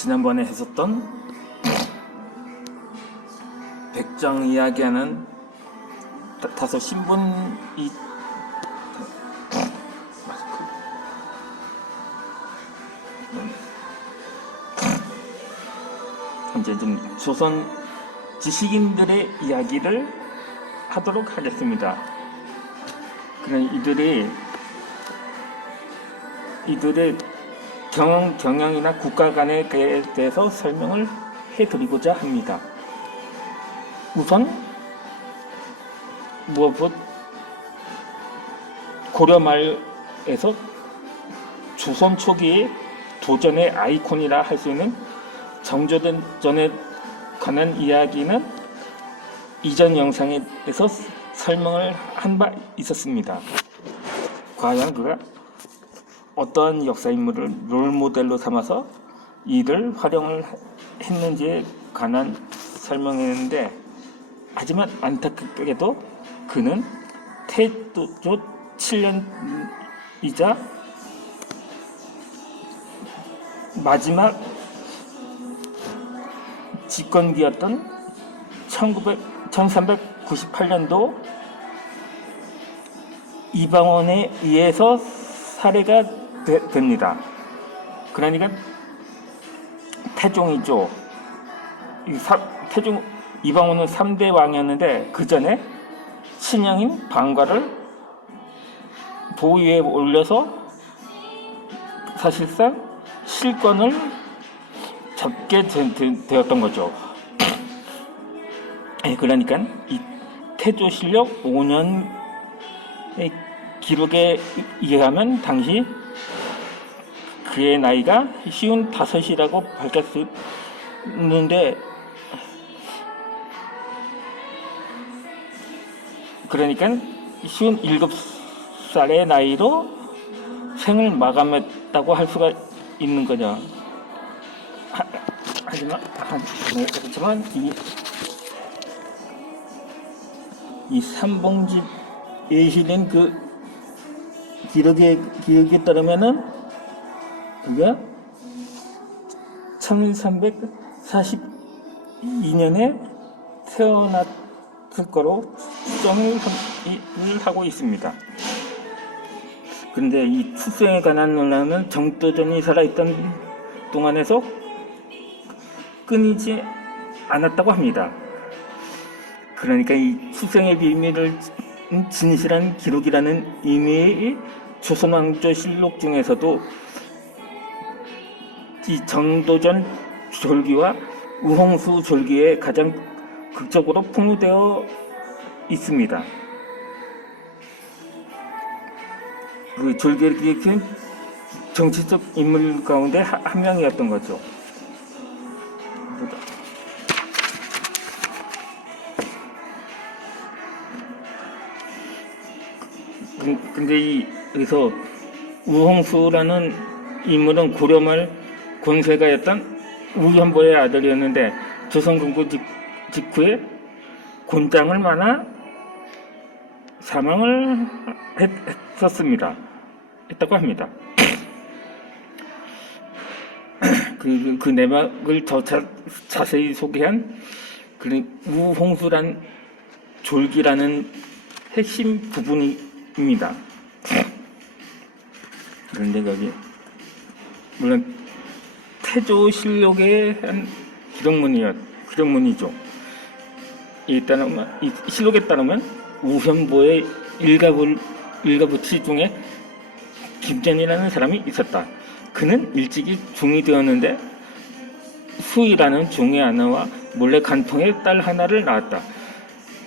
지난번에 했었던 백정 이야기하는 다소 신분이 이제 좀 조선 지식인들의 이야기를 하도록 하겠습니다. 그런 이들의 경영이나 국가 간에 대해서 설명을 해드리고자 합니다. 우선 무엇보다 고려 말에서 조선 초기의 도전의 아이콘이라 할 수 있는 정조전에 관한 이야기는 이전 영상에서 설명을 한 바 있었습니다. 과연 그가 어떠한 역사 인물을 롤모델로 삼아서 이를 활용을 했는지에 관한 설명했는데, 하지만 안타깝게도 그는 태조 7년이자 마지막 집권기였던 1398년도 이방원에 의해서 살해가 됩니다. 그러니까 태종이죠. 태종 이방원은 3대 왕이었는데 그 전에 친형인 방과를 보위에 올려서 사실상 실권을 잡게 되었던 거죠. 그러니까 이 태조실록 5년의 기록에 의하면 당시 그의 나이가 55이라고 밝혔는데, 그러니까 57살의 나이로 생을 마감했다고 할 수가 있는 거죠. 하지만 그렇지만 이 삼봉집에 실린 그 기록에 따르면은 그가 1342년에 태어났을 거로 추정을 하고 있습니다. 그런데 이 출생에 관한 논란은 정도전이 살아있던 동안에서 끊이지 않았다고 합니다. 그러니까 이 출생의 비밀을 진실한 기록이라는 의미의 조선왕조실록 중에서도 이 정도전 졸기와 우홍수 졸기에 가장 극적으로 풍부되어 있습니다. 그 졸기를 기획한 정치적 인물 가운데 한 명이었던 거죠. 근데 여기서 우홍수라는 인물은 고려말 권세가였던 우현보의 아들이었는데 조선 건국 직후에 곤장을 만나 사망을 했다고 합니다. 그 내막을 더 자세히 소개한 우홍수란 졸기라는 핵심 부분입니다. 그런데 거기 물론 태조실록의 한 기록문이죠. 이 실록에 따르면 우현보의 일가부치 중에 김전이라는 사람이 있었다. 그는 일찍이 중이 되었는데 수이라는 중의 아내와 몰래 간통해 딸 하나를 낳았다.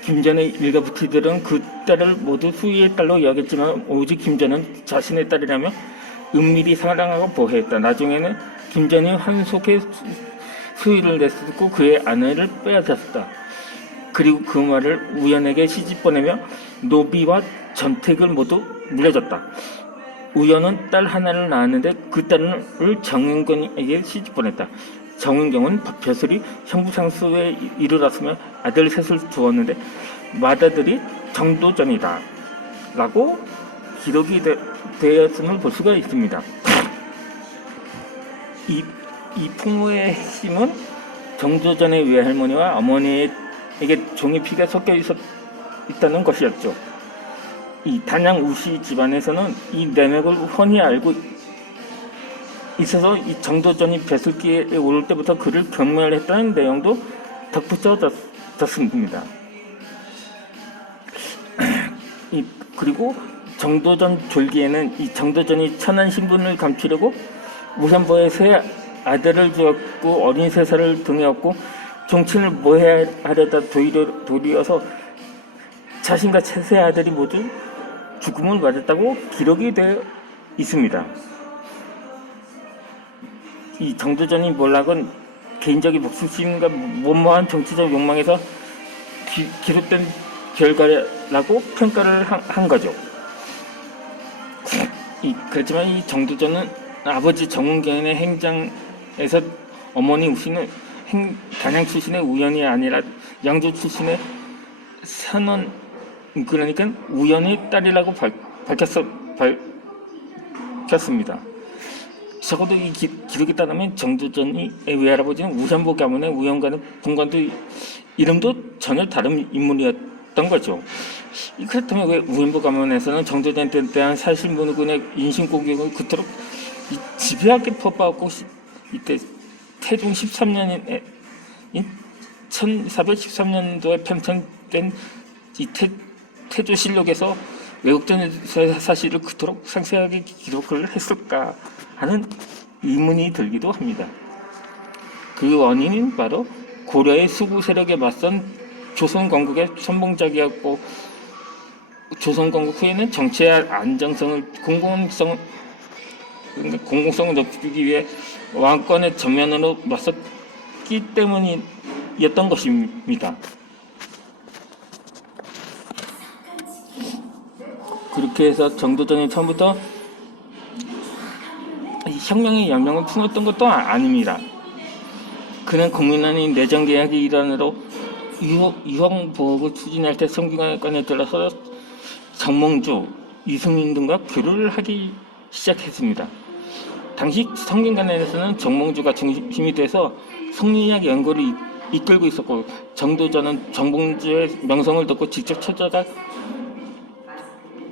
김전의 일가부치들은 그 딸을 모두 수이의 딸로 여겼지만 오직 김전은 자신의 딸이라며 은밀히 사랑하고 보호했다. 나중에는 김전이 환속해 수이를 내쫓고 그의 아내를 빼앗았다. 그리고 그 말을 우연에게 시집 보내며 노비와 전택을 모두 물려줬다. 우연은 딸 하나를 낳았는데 그 딸을 정은경에게 시집 보냈다. 정은경은 벼슬이 형부상수에 이르렀으며 아들 셋을 두었는데 맏아들이 정도전이다 라고 기록이 되었음을 볼 수가 있습니다. 이 이 풍무의 핵심은 정조전의 외할머니와 어머니에게 종의 피가 섞여 있다는 것이었죠. 이 단양 우씨 집안에서는 이 내맥을 훤히 알고 있어서 이 정도전이 배슬기에 오를 때부터 그를 경멸했다는 내용도 덧붙여졌습니다. 그리고 정도전 졸기에는 이 정도전이 천한 신분을 감추려고 무산보에 세 아들을 주었고 어린 세 살을 등에 업고 종친을 모해하려다 도리어서 자신과 세 아들이 모두 죽음을 맞았다고 기록이 되어 있습니다. 이 정도전이 몰락은 개인적인 목숨과 무모한 정치적 욕망에서 기록된 결과라고 평가를 한 거죠. 그렇지만 이 정도전은 아버지 정운경의 행장에서 어머니 우씨는 단양 출신의 우연이 아니라 양주 출신의 선원, 그러니까 우연의 딸이라고 밝혔습니다. 적어도 이 기록에 따르면 정도전의 외할아버지는 우산보 가문의 우연가는 분관도 이름도 전혀 다른 인물이었던 거죠. 그렇다면 왜 우연보 가문에서는 정도전에 대한 사실무근의 인신공격을 그토록 집요하게 퍼부었고 이때 태종 13년에 1413년도에 편찬된 이 태조실록에서 외국전의 사실을 그토록 상세하게 기록을 했을까 하는 의문이 들기도 합니다. 그 원인은 바로 고려의 수구 세력에 맞선 조선건국의 선봉작이었고 조선건국 후에는 정치의 안정성을 공공성을 높이기 위해 왕권의 전면으로 맞섰기 때문이었던 것입니다. 그렇게 해서 정도전이 처음부터 혁명의 열망을 품었던 것도 아닙니다. 그는 국민안의 내정개혁의 일환으로 유황보복을 추진할 때 성균관에 들어서 정몽주, 이승민 등과 교류를 하기 시작했습니다. 당시 성균관에서는 정몽주가 중심이 돼서 성리학 연구를 이끌고 있었고 정도전은 정몽주의 명성을 듣고 직접 찾아가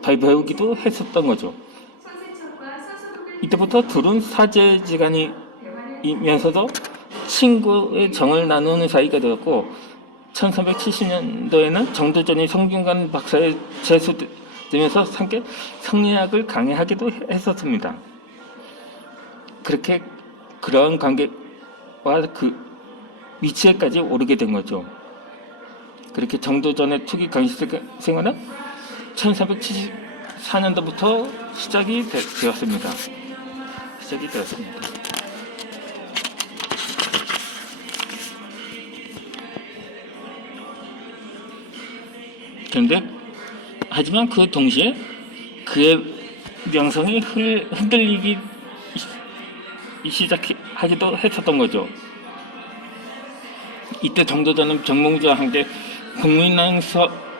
배우기도 했었던 거죠. 이때부터 둘은 사제지간이면서도 친구의 정을 나누는 사이가 되었고 1370년도에는 정도전이 성균관 박사에 제수되면서 함께 성리학을 강의하기도 했었습니다. 그렇게 그러한 관계와 그 위치에까지 오르게 된 거죠. 그렇게 정도전의 투기 강시 생활은 1374년도부터 시작이 되었습니다. 그런데 하지만 그 동시에 그의 명성이 흔들리기 시작하기도 했었던 거죠. 이때 정도전은 정몽주와 함께 국민왕서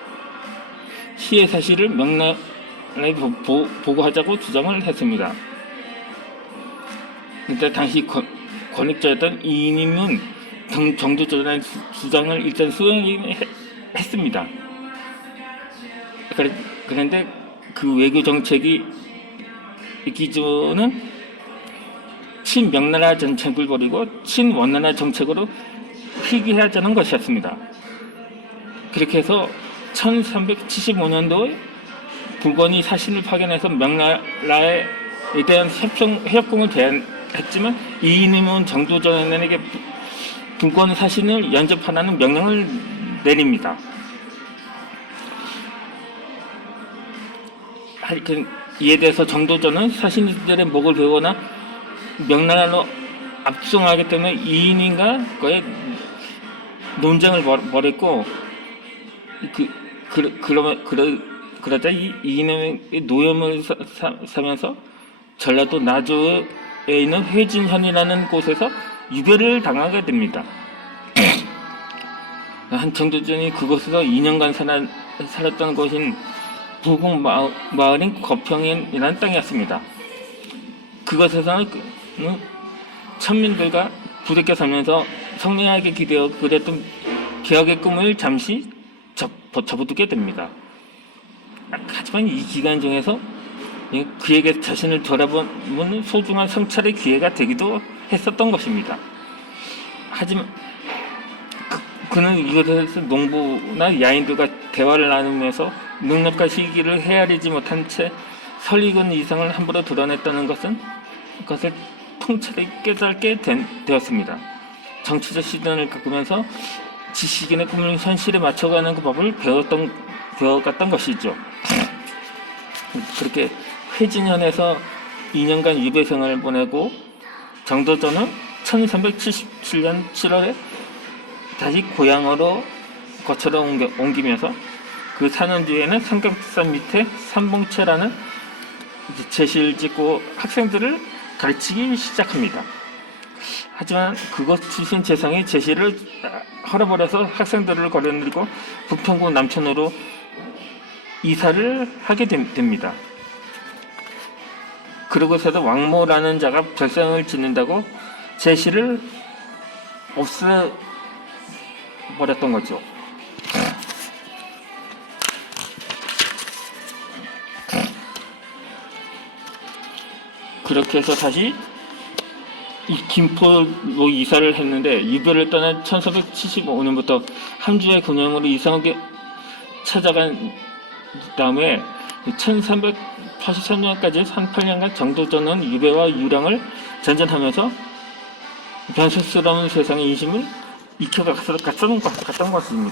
시의 사실을 명나라에 보고하자고 주장을 했습니다. 그때 당시 권익자였던 이인임은 정도전의 주장을 일단 수용했습니다. 그런데 그 외교 정책이 기조는 친명나라 정책을 버리고 친원나라 정책으로 회귀하자는 것이었습니다. 그렇게 해서 1375년도에 불건이 사신을 파견해서 명나라에 대한 협공을 제안했지만 이인임은 정도전에게 불건 사신을 연접하라는 명령을 내립니다. 이에 대해서 정도전은 사신들의 목을 베거나 명나라로 압송하기 때문에 이인임과 그의 논쟁을 벌였고 그러자 이인임의 노염을 사면서 전라도 나주에 있는 회진현이라는 곳에서 유배를 당하게 됩니다. 한 정도전이 그곳에서 2년간 살았던 곳인 부국 마을인 거평이라는 땅이었습니다. 그것에서는 천민들과 부대껴 살면서 성리하게 기대어 그랬던 개혁의 꿈을 잠시 접어두게 됩니다. 하지만 이 기간 중에서 그에게 자신을 돌아보는 소중한 성찰의 기회가 되기도 했었던 것입니다. 하지만 그는 이것에 대해서 농부나 야인들과 대화를 나누면서 능력과 시기를 헤아리지 못한 채 설익은 이상을 함부로 드러냈다는 것을 통찰에 깨닫게 되었습니다. 정치적 시선을 가꾸면서 지식인의 꿈을 현실에 맞춰가는 그 법을 배워갔던 것이죠. 그렇게 회진현에서 2년간 유배 생활을 보내고 정도전은 1377년 7월에 다시 고향으로 거처를 옮기면서 그 4년 뒤에는 삼각산 밑에 삼봉체라는 제시를 짓고 학생들을 가르치기 시작합니다. 하지만 그것 주신 재상이 제시를 헐어버려서 학생들을 거느리고 부평구 남천으로 이사를 하게 됩니다. 그러고서도 왕모라는 자가 별상을 짓는다고 제시를 없애버렸던 거죠. 그렇게 해서 다시 이 김포로 이사를 했는데 유배를 떠난 1475년부터 함주의 근영으로 이상하게 찾아간 다음에 1383년까지 38년간 정도전은 유배와 유랑을 전전하면서 변수스러운 세상의 인심을 익혀갔던 것 같습니다.